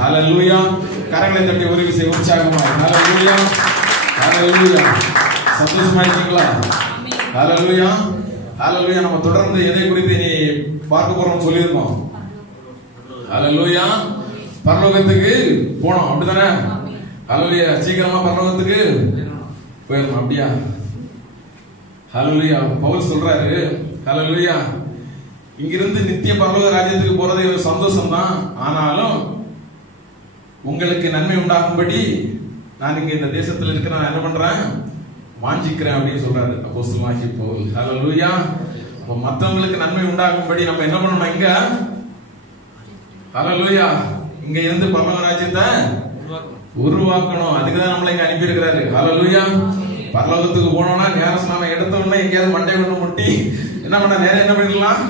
ஹalleluya. கரங்களை தட்டி ஒரு விசை உற்சாகமா ஹalleluya ஹalleluya. சந்தோஷமா இருக்கீங்களா? ஹalleluya ஹalleluya. நம்ம தொடர்ந்து எதை குறித்து நீ பார்க்க போறோம் சொல்லிருந்தோம். ஹalleluya. பரலோகத்துக்கு போறோம் அப்படிதானே? ஹalleluya. சீக்கிரமா பரலோகத்துக்கு போயிரணும் அப்படியா? ஹalleluya. பவுல் சொல்றாரு ஹalleluya, இங்கிருந்து நித்திய பரலோக ராஜ்யத்துக்கு போறது ஒரு சந்தோஷம் தான். ஆனாலும் உங்களுக்கு நன்மை உண்டாகும்படி நான் இங்க இந்த தேசத்துல இருக்க நான் என்ன பண்றேன், வாஞ்சிக்கிறேன் அப்படின்னு சொல்றாரு அப்போஸ்தலனாகிய பவுல். ஹalleluya. அப்ப மத்தவங்களுக்கு நன்மை உண்டாகும்படி நம்ம என்ன பண்ணணும் இங்க? ஹalleluya. இங்க இருந்து பரலோக ராஜ்யத்தை உருவாக்கணும். அதுக்கு தான் நம்மளை இங்க அனுப்பி இருக்கிறாரு. ஹalleluya. பரலோகத்துக்கு போனோம்னா ஞானஸ்நானம் எடுத்த உடனே எங்கேயாவது மண்டை கொண்டு முட்டி என்ன பண்ண நேரம் என்ன பண்ணிடலாம்,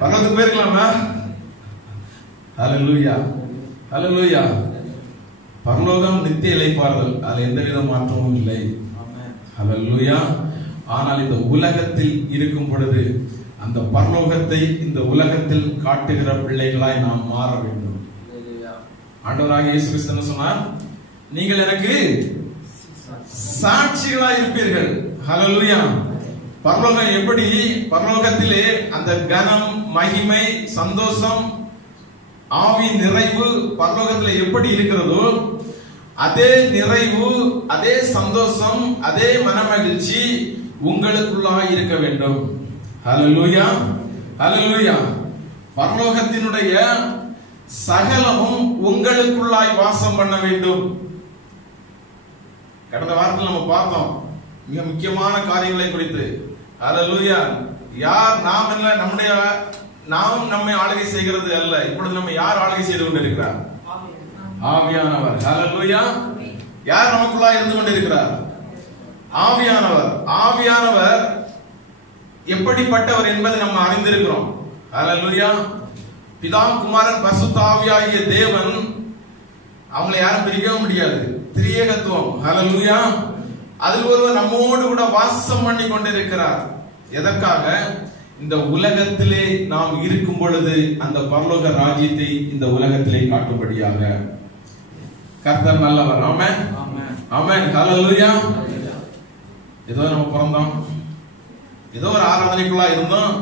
பரலோகத்துக்கு போயிருக்கலாமா? ஹalleluya ஹalleluya. பரலோகம் நித்திய இளைப்பாறுதல், அதுல எந்தவித மாற்றமும் இல்லை. ஹalleluya. ஆனால் இந்த உலகத்தில் இருக்கும் பொழுது அந்த பரலோகத்தை இந்த உலகத்தில் காட்டுகிற பிள்ளைகளாய் நாம் மாற வேண்டும். ஆண்டவராகிய இயேசு கிறிஸ்து சொன்னார், நீங்கள் எனக்கு சாட்சிகளாய் இருப்பீர்கள். ஹalleluya. பரலோகம் எப்படி, பரலோகத்திலே அந்த கனம், மகிமை, சந்தோஷம், ஆவி நிறைவு பரலோகத்திலே எப்படி இருக்கிறதோ அதே நிறைவு, அதே சந்தோஷம், அதே மனமகிழ்ச்சி உங்களுக்குள்ளாய் இருக்க வேண்டும். ஹalleluya ஹalleluya. பரலோகத்தினுடைய சகலமும் உங்களுக்குள்ளாய் வாசம் பண்ண வேண்டும். கடந்த வாரத்தில் நம்ம பார்த்தோம் மிக முக்கியமான காரியங்களை குறித்து. ஹalleluya. யார் நாம் அல்ல, நம்முடைய நாம் நம்மை ஆளுகை செய்கிறது அல்ல. இப்பொழுது நம்ம யார் ஆளுகை செய்து கொண்டிருக்கிறார்? ஆவியானவர். ஹalleluya. யார் நமக்குள்ளாய் இருந்து கொண்டிருக்கிறார்? ஆவியானவர். ஆவியானவர் எப்படிப்பட்டவர் என்பதை நம்ம அறிந்திருக்கிறோம். ஹalleluya. பிதா, குமாரன், பரிசுத்த ஆவியாகிய தேவன், அவங்களை யாரும் பிரிக்கவே முடியாது. திரியேகத்துவம். ஹalleluya. அதில் ஒருவர் நம்மோடு கூட வாசம் பண்ணி கொண்டிருக்கிறார். எதற்காக? இந்த உலகத்திலே நாம் இருக்கும் பொழுது அந்த பரலோக ராஜ்யத்தை இந்த உலகத்திலே காட்டும்படியாக. கர்த்தர் நல்லவர். ஆமென் ஆமென். ஹalleluya. ஏதோ நம்ம பிறந்தோம், ஏதோ ஒரு ஆராதனைக்குள்ளா இருந்தோம்,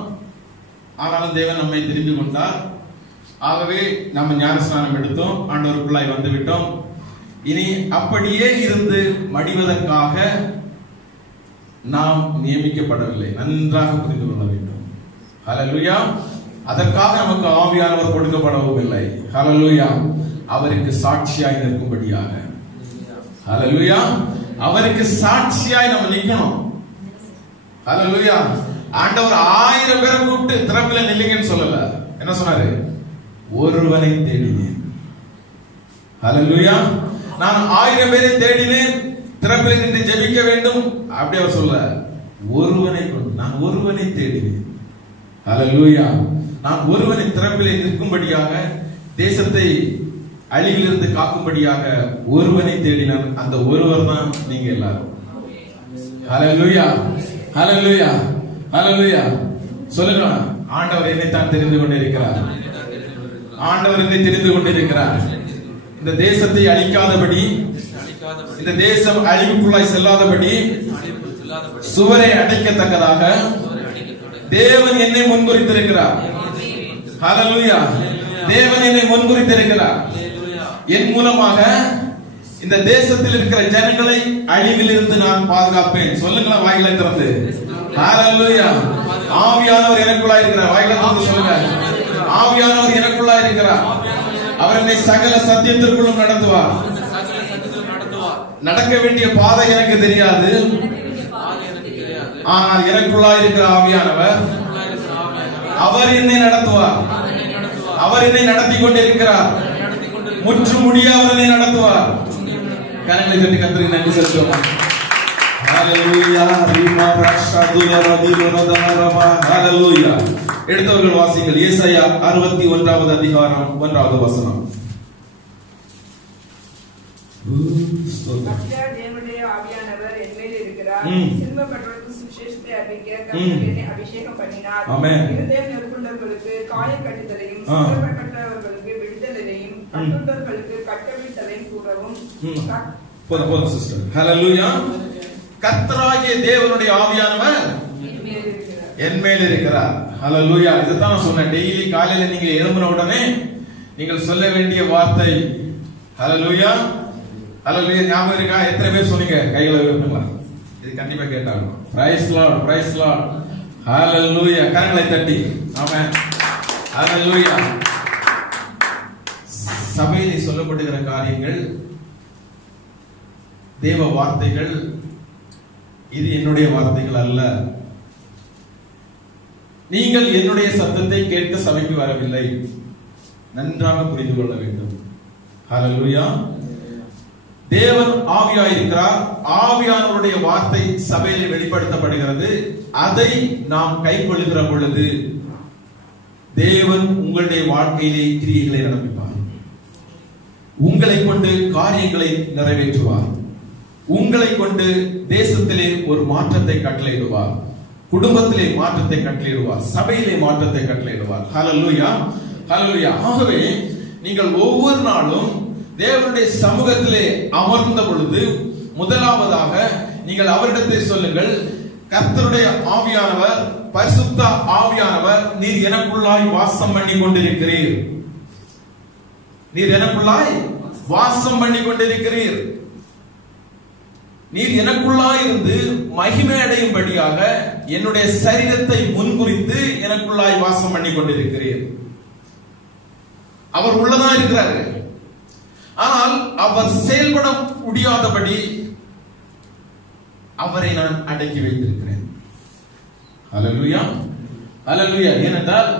ஆனாலும் தேவன் நம்மை திரும்பி கொண்டார். ஆகவே நம்ம ஞானஸ்நானம் எடுத்தோம், ஆண்டவருக்குள்ளாய் வந்து விட்டோம். இனி அப்படியே இருந்து மடிவதற்காக நாம் நியமிக்கப்படவில்லை. நன்றாக புரிந்து கொள்ள வேண்டும். ஹalleluya. அதற்காக நமக்கு ஆவியானவர் கொடுக்கப்படவும் இல்லை. ஹalleluya. அவருக்கு சாட்சியாய் நிற்கும்படியாக. ஹalleluya. அவருக்கு சாட்சியாய் நம்ம நிக்கணும். ஹalleluya. ஆண்டவர் 1000 பேரை கூப்பிட்டு திறப்பில நில்லுங்கன்னு சொல்லல. என்ன சொன்னாரு? ஒருவனை தேடினேன். ஹalleluya. நான் 1000 பேரை தேடினேன், திறப்பில் நின்று ஜெபிக்க வேண்டும் அப்படி அவர் சொல்ல. ஒருவனை கொண்டு நான் ஒருவனை தேடினேன். ஹalleluya. நான் ஒருவனை திறப்பிலே நிற்கும்படியாக, தேசத்தை அழிவிலிருந்து காக்கும்படியாக ஒருவனை தேடினான். அந்த ஒருவர் தான் நீங்க எல்லாரும். ஹalleluya ஹalleluya ஹalleluya. சொல்லுங்க, ஆண்டவர் என்னை தான் தெரிந்து கொண்டிருக்கிறார். ஆண்டவர் என்னை தெரிந்து கொண்டிருக்கிறார். இந்த தேசத்தை அழிக்காதபடி, இந்த தேசம் அழிவுக்குள்ளாய் செல்லாதபடி, சுவரை அடைக்கத்தக்கதாக தேவன் என்னை முன்குறித்திருக்கிறார். ஹalleluya. தேவன் என்னை முன்குறித்திருக்கிறார். என் மூலமாக இந்த தேசத்தில் இருக்கிற ஜனங்களை அழிவிலிருந்து நான் பாதுகாப்பேன். சொல்லுங்களா வாயிலை திறந்து. ஹalleluya. ஆவியானவர் எனக்குள்ளா இருக்கிறார். வாயிலை திறந்து சொல்லுங்க. ஆவியானவர் எனக்குள்ளா இருக்கிறார். அவர் என்னை சகல சத்தியத்திற்குள்ளும் நடத்துவார். நடக்க வேண்டிய பாதை எனக்கு தெரியாது, ஆனால் எனக்குள்ளா இருக்கிற ஆவியானவர் அவர் என்னை நடத்துவார். அவர் என்னை நடத்தி கொண்டிருக்கிறார். முற்று முடிய அவர் என்னை நடத்துவார். கரங்களை தட்டி கர்த்தருக்கு நன்றி செலுத்துவோம். ஹalleluya. ஹalleluya. எடுத்தவர்கள் வாசிங்கள். ஏசாயா 61வது அதிகாரம் 1வது வசனம். தேவனுடைய ஆவியானவர் என் மேல் இருக்கிறார். சிறுமைப்பட்டவர்களுக்கு சுவிசேஷத்தை அறிவிக்க கர்த்தர் என்னை அபிஷேகம் பண்ணினார். இருதயம் நெருக்குண்டவர்களுக்கு காயம் கட்டுதலையும், சிறுமைப்பட்டவர்களுக்கு விடுதலையும், கட்டுண்டவர்களுக்கு கட்டவிழ்த்தலையும் கூறவும். போதும் சிஸ்டர். ஹல்லேலூயா. கர்த்தராகிய தேவனுடைய ஆவியானவர் என் மேல் இருக்கிறார். ஹல்லேலூயா. இதுதான் நான் சொன்னேன். டெய்லி காலையில நீங்க எழும்பின உடனே நீங்கள் சொல்ல வேண்டிய வார்த்தை ஹல்லேலூயா. ஹல்லேலூயா. ஞாபகம் இருக்கா? எத்தனை பேர் சொன்னீங்க? கைகளை உயர்த்துங்களா. இது கண்டிப்பா கேட்டாங்க. Praise Lord, praise Lord. Hallelujah. கரங்களை தட்டி. ஆமென். ஹல்லேலூயா. சபையிலே சொல்லப்படுகிற காரியங்கள், தேவ வார்த்தைகள், இது என்னுடைய வார்த்தைகள் அல்ல. நீங்கள் என்னுடைய சத்தத்தை கேட்க சபைக்கு வரவில்லை. நன்றாக புரிந்து கொள்ள வேண்டும். ஹல்லேலூயா. தேவன் ஆவியாயிருக்கிறார். ஆவியானவருடைய வார்த்தை சபையில் வெளிப்படுத்தப்படுகிறது. அதை நாம் கைக்கொள்ளுகிற பொழுது தேவன் உங்களுடைய வாழ்க்கையிலே கிரியைகளை நடப்பிப்பார். உங்களை கொண்டு காரியங்களை நிறைவேற்றுவார். உங்களை கொண்டு தேசத்திலே ஒரு மாற்றத்தை கட்டளையிடுவார். குடும்பத்திலே மாற்றத்தை கட்டளையிடுவார். சபையிலே மாற்றத்தை கட்டளையிடுவார். ஹல்லேலூயா. ஹல்லேலூயா. ஆகவே நீங்கள் ஒவ்வொரு நாளும் தேவனுடைய சமூகத்திலே அமர்ந்த பொழுது முதலாவதாக நீங்கள் அவரிடத்தை சொல்லுங்கள், கர்த்தருடைய ஆவியானவர், பரிசுத்த ஆவியானவர், நீர் எனக்குள்ளாய் வாசம் பண்ணி கொண்டிருக்கிறீர். நீர் எனக்குள்ளாய் வாசம் பண்ணி கொண்டிருக்கிறீர். நீர் எனக்குள்ளாய் இருந்து மகிமை அடையும்படியாக என்னுடைய சரீரத்தை முன்குறித்து எனக்குள்ளாய் வாசம் பண்ணி கொண்டிருக்கிறீர். அவர் உள்ளதான் இருக்கிறாரு. ஆனால் அவர் செயல்பட முடியாதபடி அவரை நான் அடக்கி வைத்திருக்கிறேன். ஹல்லேலூயா. ஹல்லேலூயா. ஏனென்றால்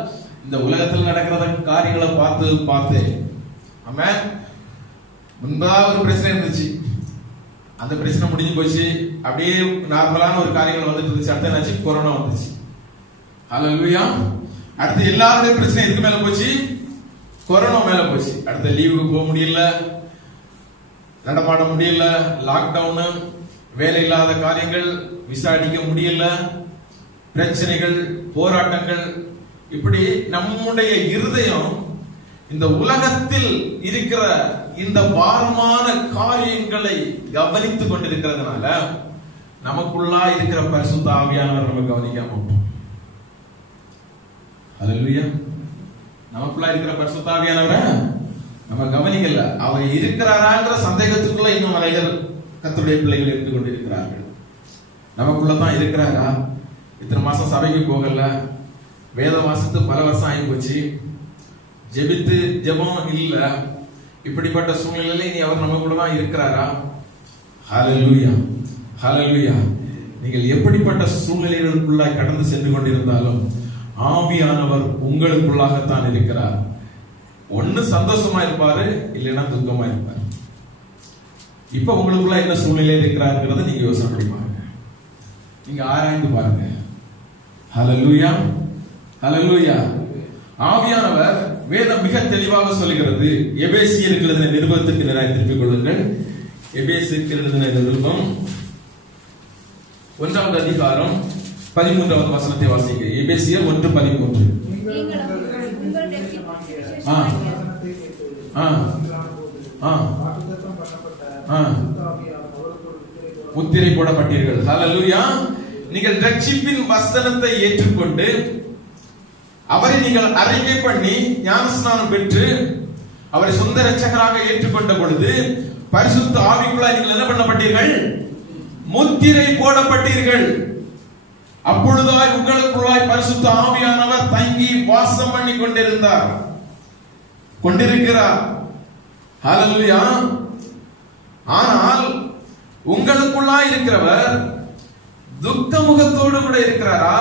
இந்த உலகத்தில் நடக்கிற காரியங்களை பார்த்து ஆமென். முன்பா ஒரு பிரச்சனை இருந்துச்சு, அந்த பிரச்சனை முடிஞ்சு போச்சு. அப்படியே நார்மலான ஒரு காரியங்கள் வந்துட்டு இருந்துச்சு. அடுத்த என்னாச்சு? கொரோனா வந்துச்சு. ஹல்லேலூயா. அடுத்து எல்லாருடைய பிரச்சனை எதுக்கு மேல போச்சு? கொரோனா மேல போச்சு. அடுத்த லீவுக்கு போக முடியல, நடமாட முடியல, லாக்டவுன், வேலை இல்லாத காரியங்கள், விசா அடிக்க முடியல, பிரச்சனைகள், போராட்டங்கள். இப்படி நம்முடைய இருதயம் இந்த உலகத்தில் இருக்கிற இந்த பாரமான காரியங்களை கவனித்துக் கொண்டிருக்கிறதுனால நமக்குள்ளா இருக்கிற பரிசுத்த ஆவியானவர் நம்ம கவனிக்காம விட்டோம். ஹல்லேலூயா. நமக்குள்ளா இருக்கிற பரிசுத்த ஆவியானவரை நம்ம கவனிக்கல. அவர் இருக்கிறாராங்கிற சந்தேகத்துக்குள்ள இன்னும் நிறைய கர்த்தருடைய பிள்ளைகள் இருந்து கொண்டிருக்கிறார்கள். நமக்குள்ளதான் இருக்கிறாரா? இத்தனை மாசம் சபைக்கு போகல, வேத வாசித்து பல வருஷம் ஆகி போச்சு, ஜெபித்து ஜெபம் இல்ல, இப்படிப்பட்ட சூழ்நிலையில இனி அவர் நமக்குள்ளதான் இருக்கிறாரா? ஹல்லேலூயா. ஹல்லேலூயா. நீங்கள் எப்படிப்பட்ட சூழ்நிலைகளுக்குள்ளாய் கடந்து சென்று கொண்டிருந்தாலும் ஆவியானவர் உங்களுக்குள்ளாகத்தான் இருக்கிறார். ஒண்ணு சந்தோஷமா இருப்பாரு, இல்லைன்னா துக்கமா இருப்பாரு. இப்ப உங்களுக்குள்ள என்ன சூழ்நிலை இருக்கிறாருங்கிறத நீங்க யோசனை பண்ணி பாருங்க, நீங்க ஆராய்ந்து பாருங்க. ஹல்லேலூயா. ஹல்லேலூயா. ஆவியானவர் வேதம் மிக தெளிவாக சொல்கிறது. எபேசியருக்கு எழுதின நிருபத்திற்கு நேராக திருப்பிக் கொள்ளுங்கள். எபேசியருக்கு எழுதின நிருபம் 1வது அதிகாரம் 13வது வசனத்தை வாசிங்க. எபேசியர் 1:13. முத்திரை போடப்பட்டீர்கள். ஹல்லேலூயா. நீங்கள் ரட்சிப்பின் வசனத்தை ஏற்றுக்கொண்டு அவரை நீங்கள் அறிக்கை பண்ணி ஞானஸ்நானம் பெற்று அவரை சொந்த இரட்சகராக ஏற்றுக்கொண்ட பொழுது பரிசுத்த ஆவிக்குள்ளாய் நீங்கள் என்ன பண்ணப்பட்டீர்கள்? முத்திரை போடப்பட்டீர்கள். அப்பொழுதாய் உங்களுக்குள்ளாய் பரிசுத்த ஆவியானவர் தங்கி வாசம் பண்ணி கொண்டிருக்கிறார். ஹல்லேலூயா. ஆனால் உங்களுக்குள்ளாய் இருக்கிறவர் துக்க முகத்தோடு கூட இருக்கிறாரா,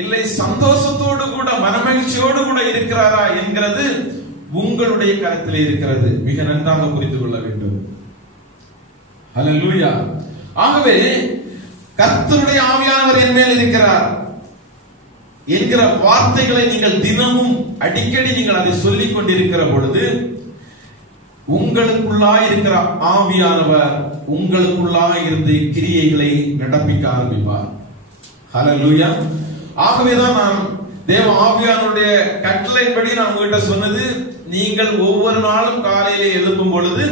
இல்லை சந்தோஷத்தோடு கூட மனமகிழ்ச்சியோடு கூட இருக்கிறாரா என்கிறது உங்களுடைய கரத்திலே இருக்கிறது. மிக நன்றாக புரிந்து கொள்ள வேண்டும். ஹல்லேலூயா. ஆகவே கர்த்தருடைய ஆவியானவர் என் மேல் இருக்கிறார் என்கிற வார்த்தைகளை நீங்கள் தினமும் அடிக்கடி நீங்கள் அதை சொல்லிக் கொண்டிருக்கிற பொழுது உங்களுக்குள்ளாய் இருக்கிற ஆவியானவர் உங்களுக்குள்ளாய் இருந்து கிரியைகளை நடப்பிக்க ஆரம்பிப்பார். ஹல்லேலூயா. ஆகவேதான் நான் தேவ ஆவியானுடைய கட்டளைப்படி நான் உங்ககிட்ட சொன்னது, நீங்கள் ஒவ்வொரு நாளும் காலையிலே எழுப்பும் பொழுது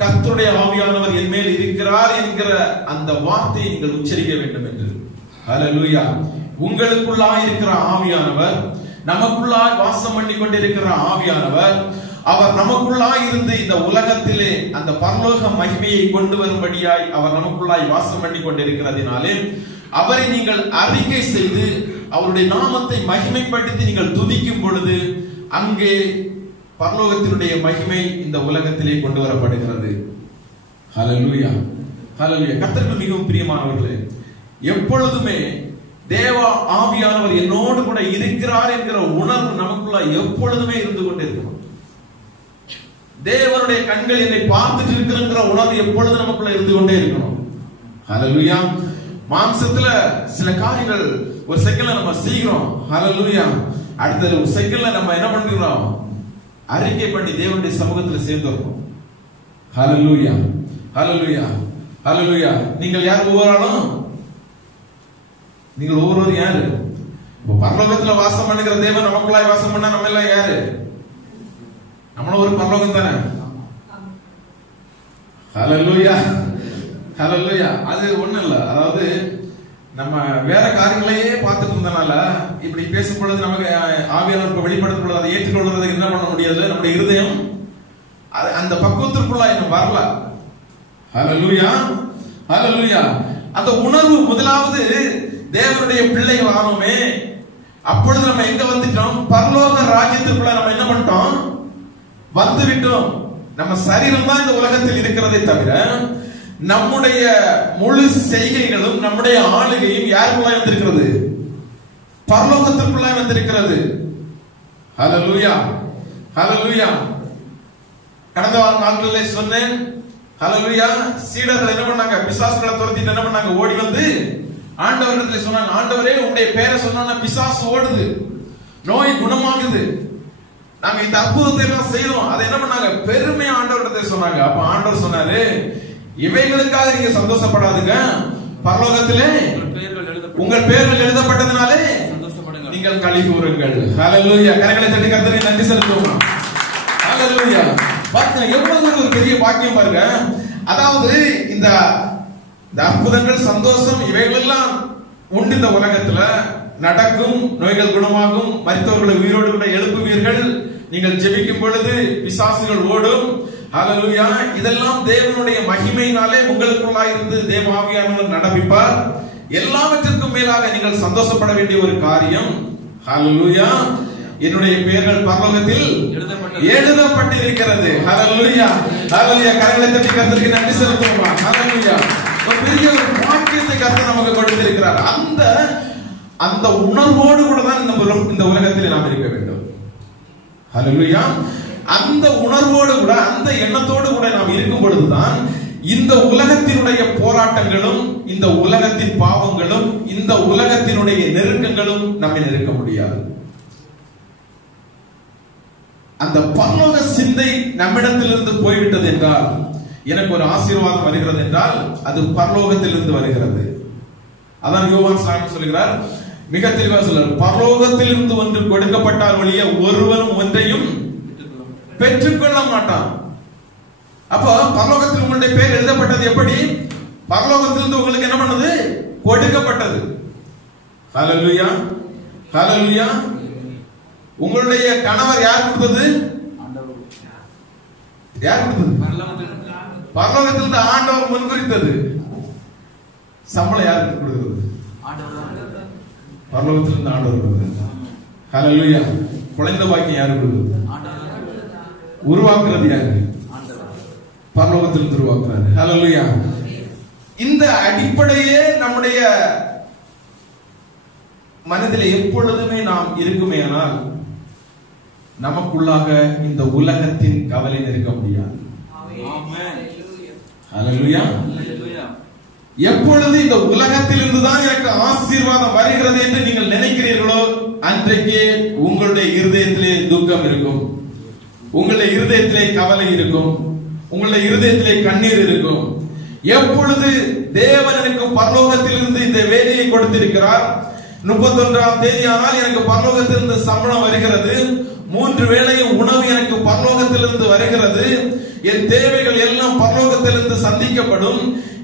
கர்த்தருடைய ஆவியானவர் என் மேல் இருக்கிறார் என்கிற அந்த வார்த்தையை நீங்கள் உச்சரிக்க வேண்டும் என்று. ஹல்லேலூயா. உங்களுக்குள்ளாய் இருக்கிற ஆவியானவர், நமக்குள்ளாய் வாசம் பண்ணி கொண்டிருக்கிற ஆவியானவர், அவர் நமக்குள்ளாய் இருந்து இந்த உலகத்திலே அந்த பரலோக மகிமையை கொண்டு வரும்படியாய் அவர் நமக்குள்ளாய் வாசம் பண்ணி கொண்டிருக்கிறதினாலே அவரை நீங்கள் அறிக்கை செய்து அவருடைய நாமத்தை மகிமைப்படுத்தி நீங்கள் துதிக்கும் பொழுது அங்கே பரலோகத்தினுடைய மகிமை இந்த உலகத்திலே கொண்டு வரப்படுகிறது. ஹல்லேலூயா. ஹல்லேலூயா. கர்த்தருக்கு மிகவும் பிரியமானவர்களே, எப்பொழுதுமே தேவ ஆவியானவர் என்னோடு கூட இருக்கிறார் என்கிற உணர்வு நமக்குள்ள எப்பொழுதுமே இருந்து கொண்டிருக்கும். தேவனுடைய கண்கள் என்னை பார்த்துட்டு இருக்கிற உணர்வு எப்பொழுது நமக்குள்ள இருந்து கொண்டே இருக்கணும். ஹல்லேலூயா. மாம்சத்துல சில காரியங்கள் ஒரு செகண்ட்ல நம்ம செய்கிறோம். ஹல்லேலூயா. அடுத்த ஒரு செகண்ட்ல நம்ம என்ன பண்றோம்? அறிக்கை பண்ணி தேவனுடைய சமூகத்தில் சேர்ந்துறோம். ஹல்லேலூயா. ஹல்லேலூயா. ஹல்லேலூயா. நீங்கள் யார் ஒவ்வொருவரும்? நீங்கள் ஒவ்வொருவரும் யாரு? பரலோகத்துல வாசம் பண்ணுகிற தேவன் நமக்குள்ளாய் வாசம் பண்ணா நம்ம எல்லாம் யாரு? நம்மளும் ஒரு பரலோகம் தானே. ஹல்லேலூயா. ஹல்லேலூயா. அது ஒண்ணும் இல்ல, அதாவது நம்ம வேற காரியங்களையே பார்த்துட்டு இருந்தனால இப்படி பேசும் பொழுது நமக்கு ஆவியானவருக்கு வெளிப்படுத்தும் பொழுது அதை ஏற்றுக்கொள்றதுக்கு என்ன பண்ண முடியாது, நம்முடைய இருதயம் அந்த பக்குவத்திற்குள்ள இன்னும் வரல. ஹல்லேலூயா. ஹல்லேலூயா. அந்த உணர்வு முதலாவது தேவனுடைய பிள்ளைகள் ஆனோமே, அப்பொழுது நம்ம எங்க வந்துட்டோம்? பரலோக ராஜ்யத்திற்குள்ள நம்ம என்ன பண்ணிட்டோம்? வந்து விட்டோம். நம்ம சரீரம் தான் இந்த உலகத்தில் இருக்கிறதை தவிர நம்முடைய முழு செய்கைகளும் நம்முடைய ஆளுகையும் யாருக்குள்ளாய் வந்திருக்கிறது? பரலோகத்திற்குள்ளாய் வந்திருக்கிறது. ஹல்லேலூயா. ஹல்லேலூயா. கடந்த நாட்களிலே சொன்னேன். ஹல்லேலூயா. சீடர்கள் என்ன பண்ணாங்க? பிசாசுகளை துரத்திட்டு என்ன பண்ணாங்க? ஓடி வந்து ஆண்டவரிடத்தில் சொன்னாங்க, ஆண்டவரே உங்களுடைய பேரை சொன்னா பிசாசு ஓடுது, நோய் குணமாகுது, நாங்க இந்த அற்புதத்தை எல்லாம் செய்யறோம். அதை என்ன பண்ணாங்க? பெருமையா ஆண்டவரிடத்தை சொன்னாங்க. அப்ப ஆண்டவர் சொன்னாரு, இவைகளுக்காக நீங்க சந்தோஷப்படாதுங்க, பரலோகத்திலே உங்கள் பெயர்கள் எழுதப்பட்டதுனாலே நீங்கள் களி கூறுங்கள். ஹல்லேலூயா. கரங்களை தட்டி கர்த்தருக்கு நன்றி செலுத்துவோம். ஹல்லேலூயா. பாருங்க எவ்வளவு ஒரு பெரிய பாக்கியம் பாருங்க. அதாவது இந்த அற்புதங்கள், சந்தோஷம் இவைகளெல்லாம் உண்டு இந்த உலகத்துல நடக்கும். நோய்கள் குணமாகும், மரித்தவர்களை உயிரோடு கூட எழுப்புவீர்கள், நீங்கள் ஜெபிக்கும் பொழுது பிசாசுகள் ஓடும். ஹல்லேலூயா. இதெல்லாம் தேவனுடைய மகிமையினாலே உங்களுக்குள்ளாய் இருந்து தேவ ஆவியானவர் நடப்பிப்பார். எல்லாவற்றிற்கும் மேலாக நீங்கள் சந்தோஷப்பட வேண்டிய ஒரு காரியம், ஹல்லேலூயா, என்னுடைய பெயர்கள் பரலோகத்தில் எழுதப்பட்டிருக்கிறது. ஹல்லேலூயா. ஹல்லேலூயா. கரங்களை தட்டி கர்த்தருக்கு நன்றி செலுத்துவோமா? ஹல்லேலூயா. ஒரு பெரிய ஒரு பாக்கியத்தை கர்த்தர் நமக்கு கொடுத்திருக்கிறார். அந்த உணர்வோடு கூட தான் இந்த உலகத்தில் நாம் இருக்க வேண்டும். ஹல்லேலூயா. அந்த உணர்வோடு கூட, அந்த எண்ணத்தோடு கூட நாம் இருக்கும் பொழுதுதான் இந்த உலகத்தினுடைய போராட்டங்களும், இந்த உலகத்தின் பாவங்களும், இந்த உலகத்தினுடைய நெருக்கங்களும் நம்மை நெருக்க முடியாது. அந்த பரலோக சிந்தை நம்மிடத்திலிருந்து போய்விட்டது என்றால், எனக்கு ஒரு ஆசீர்வாதம் வருகிறது என்றால் அது பரலோகத்திலிருந்து வருகிறது. அதான் யோவான் சாமி சொல்கிறார், மிக தெளிவாக சொல்றார், பரலோகத்திலிருந்து ஒன்று கொடுக்கப்பட்டால் ஒழிய ஒருவரும் ஒன்றையும் பெற்றுக்கொள்ள மாட்டான். அப்போ பரலோகத்தில் உங்களுடைய பேர் எழுதப்பட்டது எப்படி? பரலோகத்திலிருந்து உங்களுக்கு என்ன பண்ணது? கொடுக்கப்பட்டது. ஹல்லேலூயா. ஹல்லேலூயா. உங்களுடைய கணவர் யார் கொடுத்தது? யார் கொடுத்தது? பரலோகத்திலிருந்து ஆண்டவர் முன்குறித்தது. சம்பளம் யாருக்கு கொடுக்கிறது? பரலோகத்திலிருந்து ஆண்டவர் கொடுக்கிறது. ஹல்லேலூயா. குழந்தை பாக்கியம் யாரு கொடுக்கிறது? உருவாக்குறது யாரு? பரலோகத்திலிருந்து உருவாக்குறாரு. ஹல்லேலூயா. இந்த அடிப்படையே நம்முடைய மனதில் எப்பொழுதுமே நாம் இருக்குமேயானால் நமக்குள்ளாக இந்த உலகத்தின் கவலை இருக்க முடியாது. ஹல்லேலூயா. எப்பொழுது இந்த உலகத்திலிருந்து தான் எனக்கு ஆசீர்வாதம் வருகிறது என்று நீங்கள் நினைக்கிறீர்களோ அன்றைக்கே உங்களுடைய இருதயத்திலே துக்கம் இருக்கும். உங்களுடைய இருதயத்திலே கவலை இருக்கும், உங்களுடைய இருதயத்திலே கண்ணீர் இருக்கும். எப்பொழுது தேவன் எனக்கு பரலோகத்திலிருந்து இந்த வேலையை கொடுத்திருக்கிறார், 31ஆம் தேதி ஆனால் எனக்கு பரலோகத்திலிருந்து சம்பளம் வருகிறது, 3 வேளையும் உணவு எனக்கு பரலோகத்திலிருந்து வருகிறது, என் தேவைகள் எல்லாம் பரலோகத்திலிருந்து சந்திக்கப்படும்,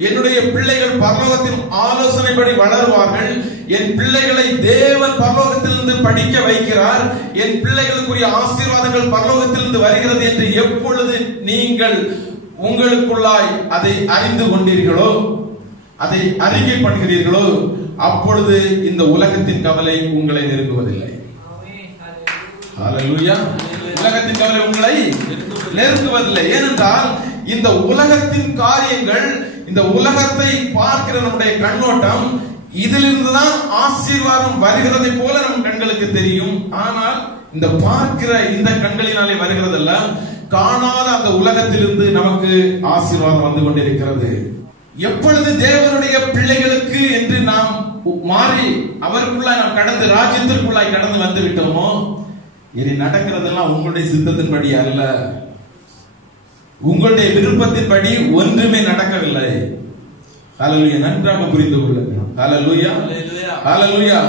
என்னுடைய பிள்ளைகள் பரலோகத்தின் ஆலோசனைப்படி வளருவார்கள், என் பிள்ளைகளை தேவன் பரலோகத்திலிருந்து படிக்க வைக்கிறார், என் பிள்ளைகளுக்குரிய ஆசீர்வாதங்கள் பரலோகத்திலிருந்து வருகிறது என்று எப்பொழுது நீங்கள் உங்களுக்குள்ளாய் அதை அறிந்து கொண்டீர்களோ, அதை அறிக்கை பண்ணுகிறீர்களோ, அப்பொழுது இந்த உலகத்தின் கவலை உங்களை நெருங்குவதில்லை. ஹல்லேலூயா. உலகத்தின் கவலை உங்களை நெருங்குவதில்லை. ஏனென்றால் இந்த உலகத்தின் காரியங்கள், இந்த உலகத்தை பார்க்கிற நம்முடைய கண்ணோட்டம், இதிலிருந்து தான் ஆசீர்வாதம் வருகிறதை போல நம் கண்களுக்கு தெரியும். ஆனால் இந்த பார்க்கிற இந்த கண்களினாலே வருகிறதல்ல, காணாத அந்த உலகத்திலிருந்து நமக்கு ஆசீர்வாதம் வந்து கொண்டிருக்கிறது. எப்பொழுது தேவனுடைய பிள்ளைகளுக்கு என்று நாம் மாறி அவருக்குள்ளாய் நாம் கடந்து ராஜ்யத்திற்குள்ளாய் கடந்து வந்து விட்டோமோ, இனி நடக்கிறதெல்லாம் உங்களுடைய சித்தத்தின்படி அல்ல, உங்களுடைய விருப்பத்தின்படி ஒன்றுமே நடக்கவில்லை. ஹல்லேலூயா. நன்றாக புரிந்து கொள்ளுங்கள். ஹல்லேலூயா. ஹல்லேலூயா.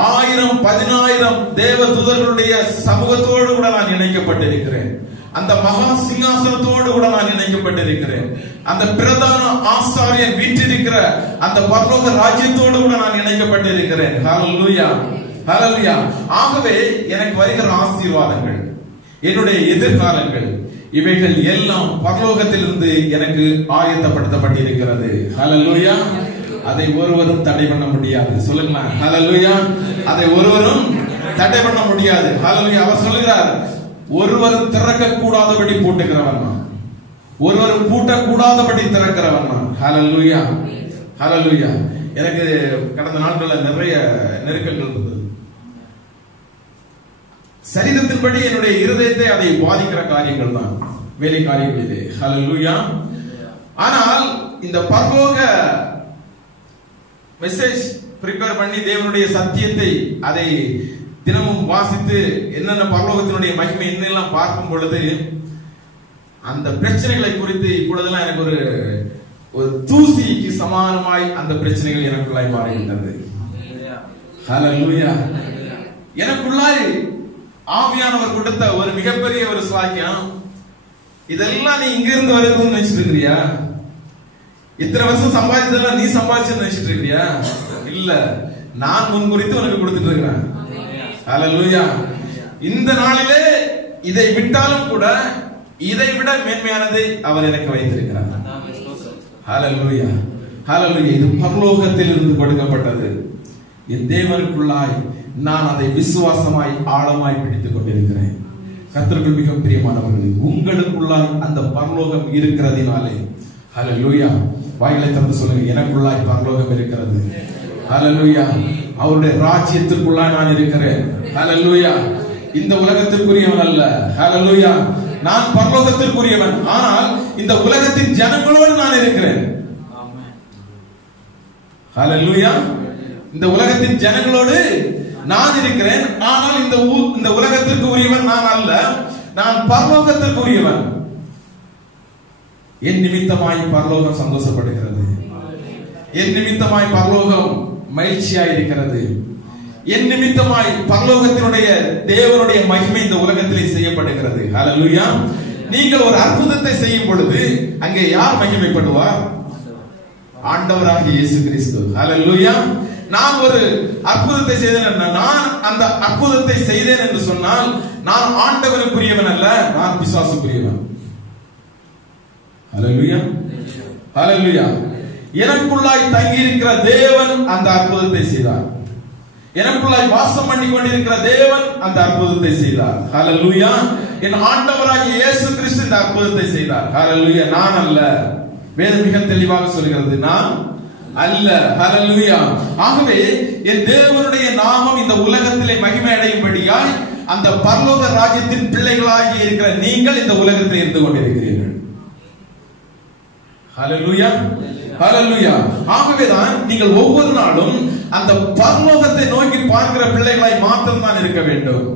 1000 10,000 தேவ தூதர்களுடைய சமூகத்தோடு கூட நான் இணைக்கப்பட்டிருக்கிறேன். அந்த மகா சிங்காசனத்தோடு கூட நான் இணைக்கப்பட்டிருக்கிறேன். அந்த பிரதான ஆசாரியன் வீற்றிருக்கிற அந்த பரலோக ராஜ்யத்தோடு கூட நான் இணைக்கப்பட்டிருக்கிறேன். ஹல்லேலூயா. ஹல்லேலூயா. ஆகவே எனக்கு வருகிற ஆசீர்வாதங்கள், என்னுடைய எதிர்காலங்கள், இவைகள் எல்லாம் பரலோகத்திலிருந்து எனக்கு ஆயத்தப்படுத்தப்பட்டிருக்கிறது. ஹல்லேலூயா. அதை ஒருவரும் தடை பண்ண முடியாது. சொல்லுங்க ஹல்லேலூயா. அதை ஒருவரும் தடை பண்ண முடியாது. ஹல்லேலூயா. அவர் சொல்கிறார், ஒருவரும் திறக்க கூடாதபடி பூட்டுகிறவன் நான், ஒருவரும் பூட்ட கூடாதபடி திறக்கிறவன் நான். ஹல்லேலூயா. ஹல்லேலூயா. எனக்கு கடந்த நாட்களில் நிறைய நெருக்கங்கள் இருந்தது. சரீரத்தின்படி என்னுடைய இருதயத்தை அதை பாதிக்கிற காரியங்கள் தான், வேலை காரியங்களிலே. ஹல்லேலூயா. ஆனால் இந்த பரலோக மெசேஜ் பிரிப்பேர் பண்ணி தேவனுடைய சத்தியத்தை அதை தினமும் வாசித்து என்னென்ன பரலோகத்தினுடைய மகிமை என்னெல்லாம் பார்க்கும் பொழுது அந்த பிரச்சனைகளை குறித்து இப்பொழுதெல்லாம் எனக்கு ஒரு தூசிக்கு சமானமாய் அந்த பிரச்சனைகள் எனக்குள்ளாய் மாறுகின்றது. ஹல்லேலூயா. எனக்குள்ளாய் ஆவியானவர் கொடுத்த ஒரு மிகப்பெரிய ஒரு சாக்கியம். இதெல்லாம் நீ இங்கிருந்து வருதுன்னு நினைச்சிட்டு இருக்கிறியா? இத்தனை வருஷம் சம்பாதிச்சதெல்லாம் நீ சம்பாதிச்சு நினைச்சிட்டு இருக்கிறியா? இல்ல, நான் முன் குறித்து உனக்கு கொடுத்துட்டு இருக்கிறேன். ஹல்லேலூயா. இந்த நாளிலே இதை விட்டாலும் கூட இதை விட மேன்மையானதை அவர் எனக்கு வைத்திருக்கிறார். ஹல்லேலூயா. ஹல்லேலூயா. இது பரலோகத்தில் இருந்து கொடுக்கப்பட்டது. என் தேவனுக்குள்ளாய் நான் அதை விசுவாசமாய் ஆழமாய் பிடித்துக் கொண்டிருக்கிறேன். கர்த்தருக்குள் மிக பிரியமானவர்களே, உங்களுக்குள்ளாய் அந்த பரலோகம் இருக்கிறதினாலே, ஹல்லேலூயா, வாய்களை திறந்து சொல்லுங்க, எனக்குள்ளாய் பரலோகம் இருக்கிறது. ஹல்லேலூயா. அவருடைய ராஜ்யத்திற்குள்ளாய் நான் இருக்கிறேன். ஹல்லேலூயா. இந்த உலகத்திற்குரியவன் அல்ல. ஹல்லேலூயா. நான் பரலோகத்திற்குரியவன். ஆனால் இந்த உலகத்தின் ஜனங்களோடு நான் இருக்கிறேன். ஹல்லேலூயா. இந்த உலகத்தின் ஜனங்களோடு நான் இருக்கிறேன். ஆனால் இந்த உலகத்திற்கு உரியவன் நான் அல்ல, நான் பரலோகத்திற்கு உரியவன். என் நிமித்தமாய் பரலோகம் சந்தோஷப்படுகிறது. என் நிமித்தமாய் பரலோகம் மகிழ்ச்சியாய் இருக்கிறது. என் நிமித்தமாய் பரலோகத்தினுடைய தேவனுடைய மகிமை இந்த உலகத்திலே செய்யப்படுகிறது. ஹல்லேலூயா. நீங்கள் ஒரு அற்புதத்தை செய்யும் பொழுது அங்கே யார் மகிமைப்படுவார்? ஆண்டவராகிய இயேசு கிறிஸ்து. ஹல்லேலூயா. நான் ஒரு அற்புதத்தை செய்தேன், நான் அந்த அற்புதத்தை செய்தேன் என்று சொன்னால் நான் ஆண்டவருக்குரியவன் அல்ல, நான் பிசாசுக்குரியவன். ஹல்லேலூயா. ஹல்லேலூயா. எனக்குள்ளாய் தங்கி இருக்கிற தேவன் அந்த அற்புதத்தை செய்தார். எனக்குள்ளாய் வாசம் பண்ணி கொண்டிருக்கிற தேவன் அந்த அற்புதத்தை செய்தார். ஹல்லேலூயா. என் ஆண்டவராகிய இயேசு கிறிஸ்து இந்த அற்புதத்தை செய்தார். ஹல்லேலூயா. நான் அல்ல. வேதம் மிக தெளிவாக சொல்கிறது, நான் அல்ல. ஹல்லேலூயா. ஆகவே என் தேவனுடைய நாமம் இந்த உலகத்திலே மகிமை அடையும்படியாய் அந்த பரலோக ராஜ்யத்தின் பிள்ளைகளாகி இருக்கிற நீங்கள் இந்த உலகத்தில் இருந்து கொண்டிருக்கிறீர்கள். ஹல்லேலூயா. ஹல்லேலூயா. ஆகவேதான் நீங்கள் ஒவ்வொரு நாளும் அந்த பரலோகத்தை நோக்கி பார்க்கிற பிள்ளைகளாய் மாத்திரம் தான் இருக்க வேண்டும்.